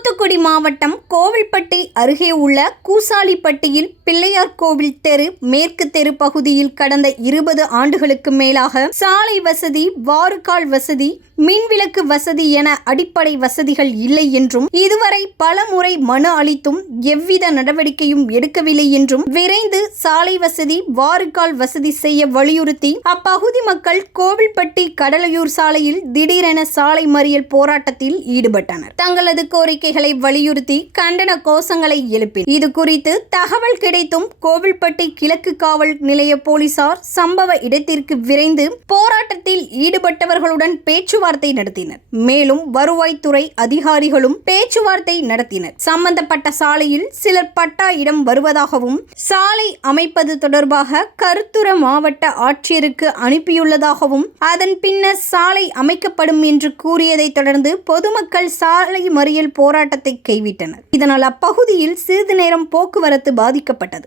தூத்துக்குடி மாவட்டம் கோவில்பட்டி அருகே உள்ள கூசாலிப்பட்டியில் பிள்ளையார் கோவில் தெரு மேற்கு தெரு பகுதியில் கடந்த 20 ஆண்டுகளுக்கு மேலாக சாலை வசதி, வாறுகால் வசதி, மின்விளக்கு வசதி என அடிப்படை வசதிகள் இல்லை என்றும், இதுவரை பல முறை மனு அளித்தும் எவ்வித நடவடிக்கையும் எடுக்கவில்லை என்றும், விரைந்து சாலை வசதி, வாறுகால் வசதி செய்ய வலியுறுத்தி அப்பகுதி மக்கள் கோவில்பட்டி கடலையூர் சாலையில் திடீரென சாலை மறியல் போராட்டத்தில் ஈடுபட்டனர். தங்களது கோரிக்கைகளை வலியுறுத்தி கண்டன கோஷங்களை எழுப்பினர். இது குறித்து தகவல் கிடைத்தும் கோவில்பட்டி கிழக்கு காவல் நிலைய போலீசார் சம்பவ இடத்திற்கு விரைந்து போராட்டத்தில் ஈடுபட்டவர்களுடன் பேச்சுவார்த்தை நடத்தினர். மேலும் வருவாய்த்துறை அதிகாரிகளும் பேச்சுவார்த்தை நடத்தினர். சம்பந்தப்பட்ட சாலையில் சிலர் பட்டா இடம் வருவதாகவும், சாலை அமைப்பது தொடர்பாக கருத்துர மாவட்ட ஆட்சியருக்கு அனுப்பியுள்ளதாகவும், அதன் பின்னர் சாலை அமைக்கப்படும் என்று கூறியதை தொடர்ந்து பொதுமக்கள் சாலை மறியல் போராட்டத்தை கைவிட்டனர். இதனால் அப்பகுதியில் சிறிது நேரம் போக்குவரத்து பாதிக்கப்பட்டது.